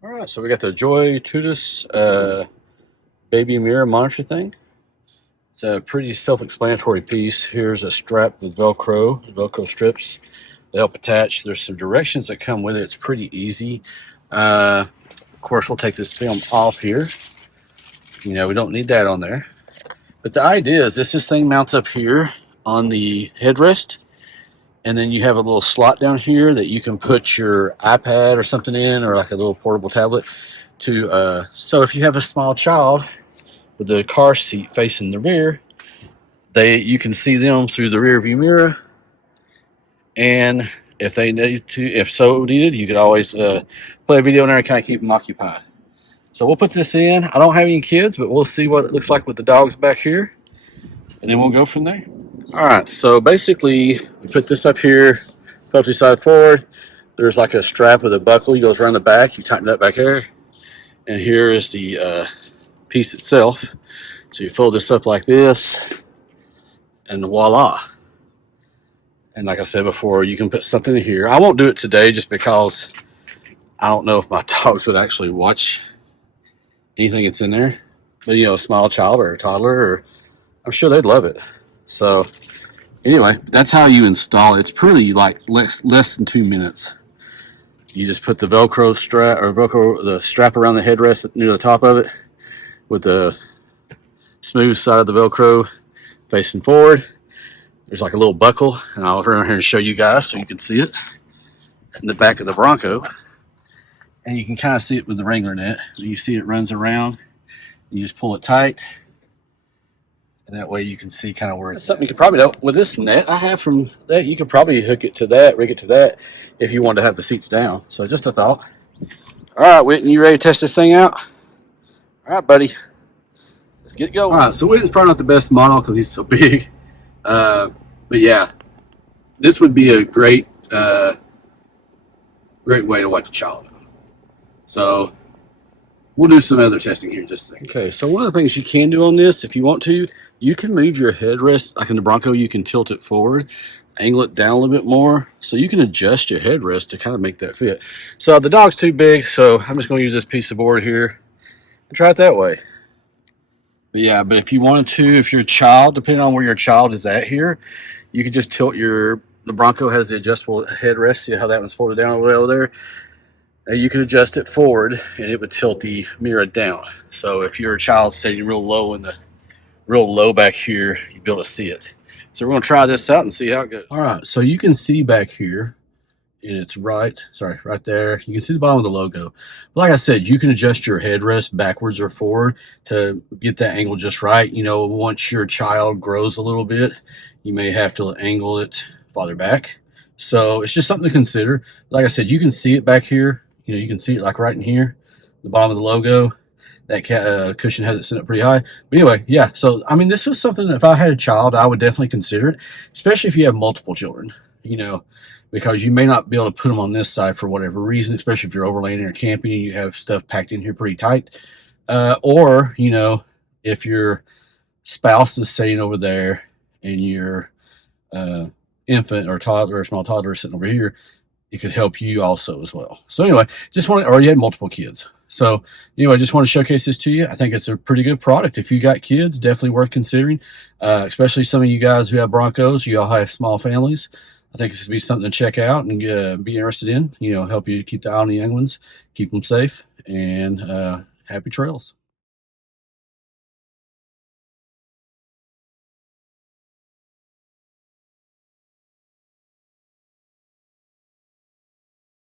All right, so we got the Joy Tutus baby mirror monitor thing. It's a pretty self-explanatory piece. Here's a strap with Velcro strips to help attach. There's some directions that come with it. It's pretty easy. Of course, we'll take this film off here. You know, we don't need that on there. But the idea is this thing mounts up here on the headrest, and then you have a little slot down here that you can put your iPad or something in, or like a little portable tablet to so if you have a small child with the car seat facing the rear, you can see them through the rear view mirror, and if they need to, if so needed, you could always play a video in there and kind of keep them occupied. So we'll put this in. I don't have any kids, but we'll see what it looks like with the dogs back here, and then we'll go from there. All right, so basically we put this up here, filter side forward. There's like a strap with a buckle. It goes around the back. You tighten it up back here, and here is the piece itself. So you fold this up like this, and voila. And like I said before, you can put something in here. I won't do it today just because I don't know if my dogs would actually watch anything that's in there. But you know, a small child or a toddler, or I'm sure they'd love it. So anyway, that's how you install it. It's pretty, like less than 2 minutes. You just put the Velcro strap the strap around the headrest near the top of it with the smooth side of the Velcro facing forward. There's like a little buckle, and I'll run here and show you guys so you can see it in the back of the Bronco. And you can kind of see it with the Wrangler net. You see it runs around. You just pull it tight, and that way you can see kind of where it's something you could probably know. With this net I have from that, you could probably hook it to that, rig it to that, if you wanted to have the seats down. So just a thought. All right, Whitney, you ready to test this thing out? All right, buddy. Let's get going. All right, so Whitney's probably not the best model because he's so big. But yeah, this would be a great way to watch a child. So we'll do some other testing here in just a second. Okay, so one of the things you can do on this, if you want to, you can move your headrest. Like in the Bronco, you can tilt it forward, angle it down a little bit more, so you can adjust your headrest to kind of make that fit. So the dog's too big, so I'm just going to use this piece of board here and try it that way. But yeah, but if you wanted to, if your child, depending on where your child is at here, you could just tilt the Bronco has the adjustable headrest. See how that one's folded down over there? You can adjust it forward, and it would tilt the mirror down. So if your child's sitting real low back here, you'll be able to see it. So we're going to try this out and see how it goes. All right, so you can see back here, and it's right there. You can see the bottom of the logo. Like I said, you can adjust your headrest backwards or forward to get that angle just right. You know, once your child grows a little bit, you may have to angle it farther back. So it's just something to consider. Like I said, you can see it back here. You know, you can see it like right in here, the bottom of the logo. That cushion has it set up pretty high. But anyway, yeah. So, I mean, this was something that if I had a child, I would definitely consider it, especially if you have multiple children, you know, because you may not be able to put them on this side for whatever reason, especially if you're overlanding or camping and you have stuff packed in here pretty tight. Or, you know, if your spouse is sitting over there and your infant or toddler or small toddler is sitting over here, it could help you also as well. So anyway, or you had multiple kids. So anyway, just want to showcase this to you. I think it's a pretty good product. If you got kids, definitely worth considering, especially some of you guys who have Broncos, you all have small families. I think this would be something to check out and be interested in, you know, help you keep the eye on the young ones, keep them safe, and happy trails.